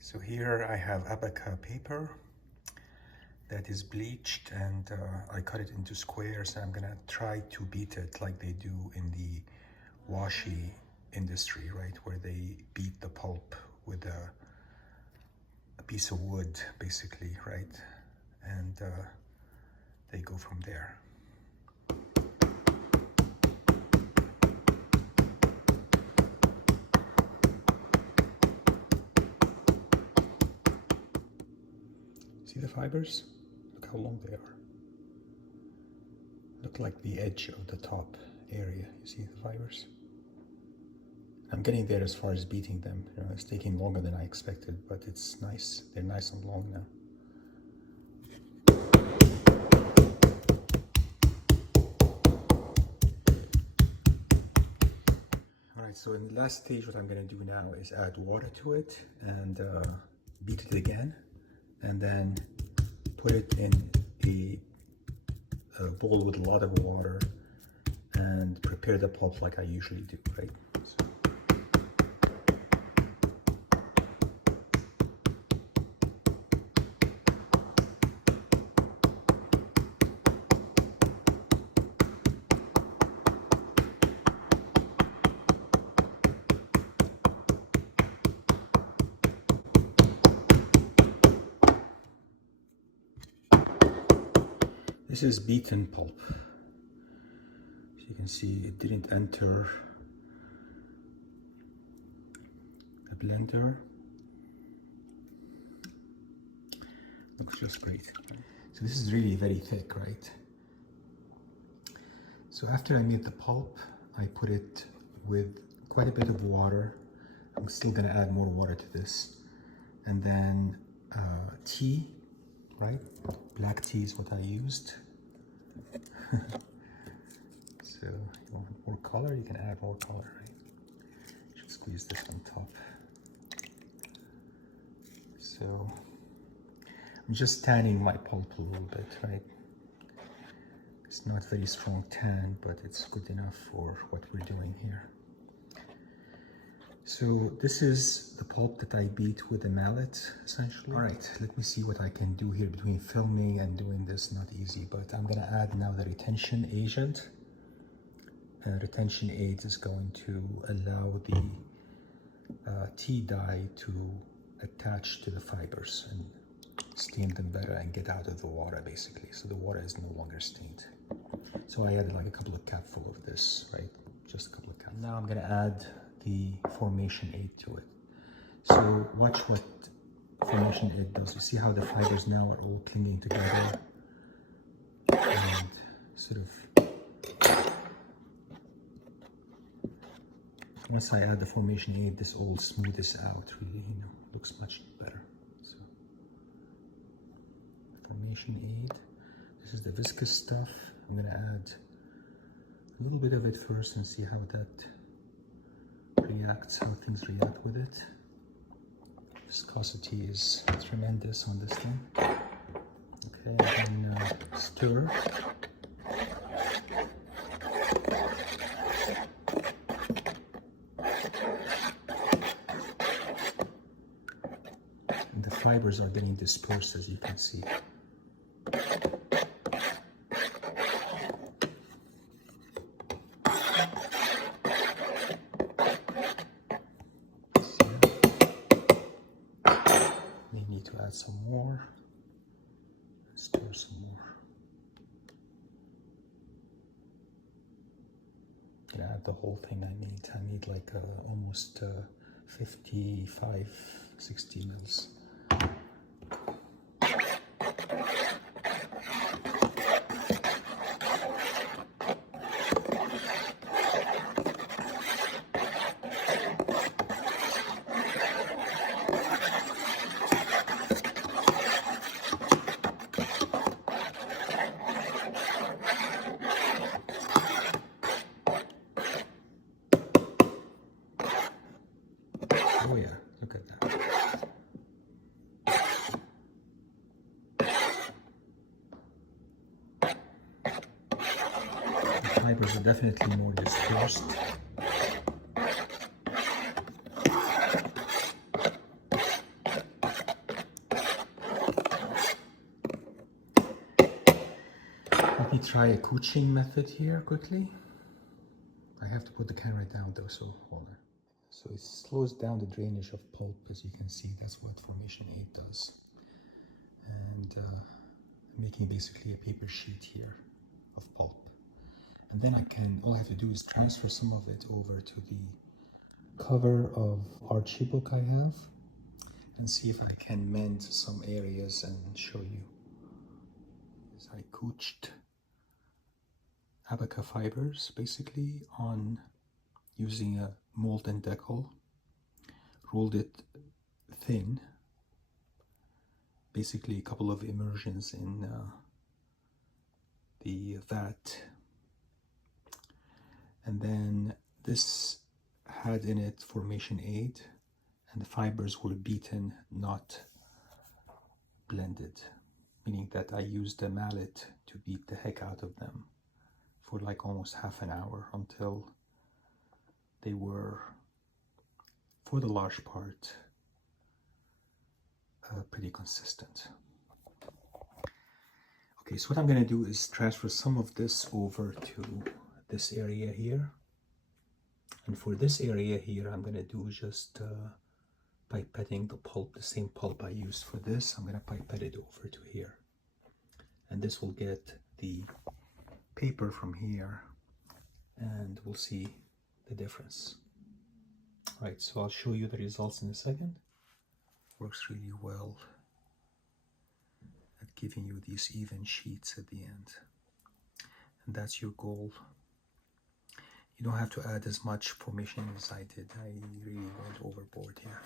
So here I have abaca paper that is bleached, and I cut it into squares, and I'm gonna try to beat it like they do in the washi industry, right? Where they beat the pulp with a piece of wood, basically, right? And they go from there. See the fibers? Look how long they are. Look like the edge of the top area. You see the fibers? I'm getting there as far as beating them. You know, it's taking longer than I expected, but it's nice. They're nice and long now. All right, so in the last stage, what I'm gonna do now is add water to it and beat it again, and then put it in a bowl with a lot of water and prepare the pulp like I usually do, right? So. This is beaten pulp. As you can see, it didn't enter the blender. Looks just great. So this is really very thick, right? So after I made the pulp, I put it with quite a bit of water. I'm still gonna add more water to this. And then tea, right? Black tea is what I used. So you want more color, you can add more color, right? Should squeeze this on top. So I'm just tanning my pulp a little bit, right? It's not very strong tan, but it's good enough for what we're doing here. So this is the pulp that I beat with a mallet, essentially. All right, let me see what I can do here between filming and doing this. Not easy, but I'm gonna add now the retention agent. Retention aid is going to allow the tea dye to attach to the fibers and stain them better and get out of the water, basically. So the water is no longer stained. So I added like a couple of capfuls of this, right? Just a couple of capfuls. Now I'm gonna add the formation aid to it. So watch what formation aid does. You see how the fibers now are all clinging together and sort of, once I add the formation aid, this all smoothes out, really, you know, looks much better. So formation aid, this is the viscous stuff. I'm gonna add a little bit of it first and see how that reacts, how things react with it. Viscosity is tremendous on this thing. Okay, and then stir. And the fibers are getting dispersed, as you can see. To add some more, stir some more. I'm gonna add the whole thing I need. I need like almost 55, 60 mils. Oh yeah, look at that. The fibers are definitely more dispersed. try a couching method here quickly. I have to put the camera down though, so hold on. So it slows down the drainage of pulp, as you can see. That's what Formation 8 does. And I'm making basically a paper sheet here of pulp. And then all I have to do is transfer some of it over to the cover of Archie book I have and see if I can mend some areas and show you. As I couched abaca fibers basically on using a molten Deckle, rolled it thin, basically a couple of immersions in the vat, and then this had in it Formation 8 and the fibers were beaten, not blended, meaning that I used a mallet to beat the heck out of them for like almost half an hour until they were, for the large part, pretty consistent. Okay, so what I'm going to do is transfer some of this over to this area here. And for this area here, I'm going to do just pipetting the pulp, the same pulp I used for this. I'm going to pipette it over to here. And this will get the paper from here, and we'll see the difference. All right, so I'll show you the results in a second. Works really well at giving you these even sheets at the end. And that's your goal. You don't have to add as much formation as I did. I really went overboard here.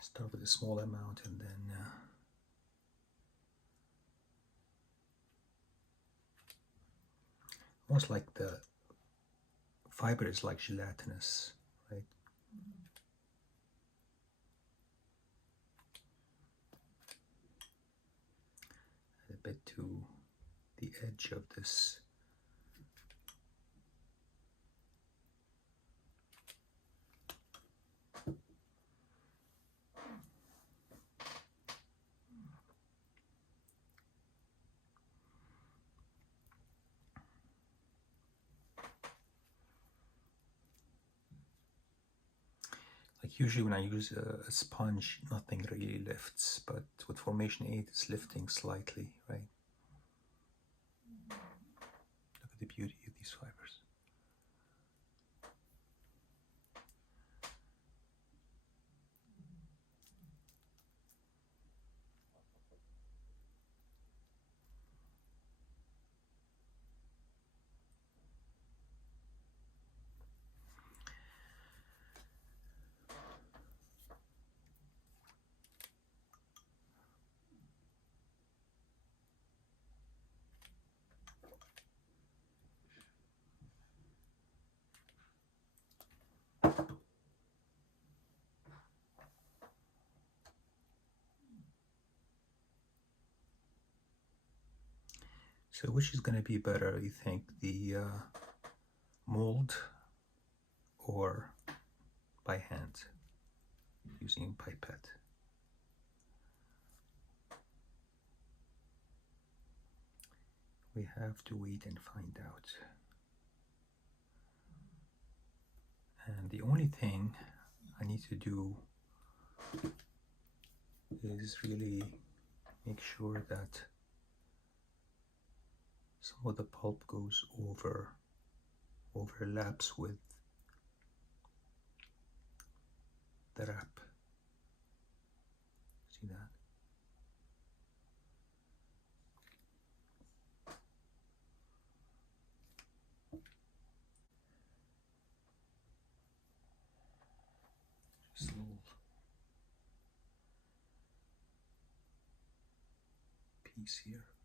Start with a small amount and then almost like the fiber is like gelatinous, right? Add a bit to the edge of this. Like usually when I use a sponge, nothing really lifts, but with Formation 8 it's lifting slightly, right? Look at the beauty of these fibers. So which is going to be better, you think, the mold or by hand using pipette? We have to wait and find out. And the only thing I need to do is really make sure that some of the pulp goes overlaps with the wrap. See that? Just a little piece here.